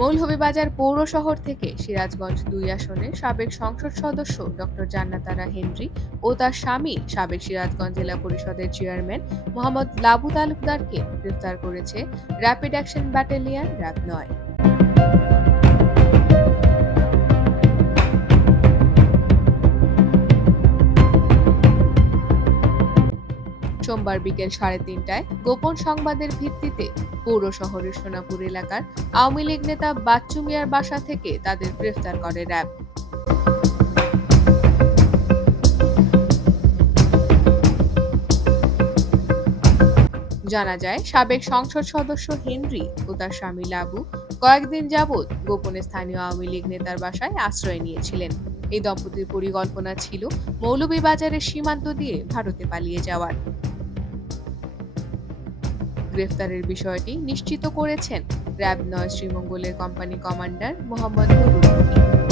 মৌলভীবাজার পৌর শহর থেকে সিরাজগঞ্জ ২ আসনের সাবেক সংসদ সদস্য ডক্টর জান্নাত আরা হেনরি ও তার স্বামী সাবেক সিরাজগঞ্জ জেলা পরিষদের চেয়ারম্যান মোহাম্মদ লাবু তালুকদারকে গ্রেফতার করেছে র্যাপিড অ্যাকশন ব্যাটালিয়ন র্যাব ৯। সোমবার বিকেল ৩:৩০টায় গোপন সংবাদের ভিত্তিতে পৌর শহরের সোনাপুর এলাকার আওয়ামী লীগ নেতা বাচ্চু মিয়ার বাসা থেকে তাদের গ্রেফতার করে র্যাব। জানা যায়, সাবেক সংসদ সদস্য হেনরি ও তার স্বামী লাবু কয়েকদিন যাবৎ গোপনে স্থানীয় আওয়ামী লীগ নেতার বাসায় আশ্রয় নিয়েছিলেন। এই দম্পতির পরিকল্পনা ছিল মৌলভীবাজারের সীমান্ত দিয়ে ভারতে পালিয়ে যাওয়ার। গ্রেফতারের বিষয়টি নিশ্চিত করেছেন র্যাব ৯ শ্রীমঙ্গলের কোম্পানি কমান্ডার মোহাম্মদ নুরুল কবির।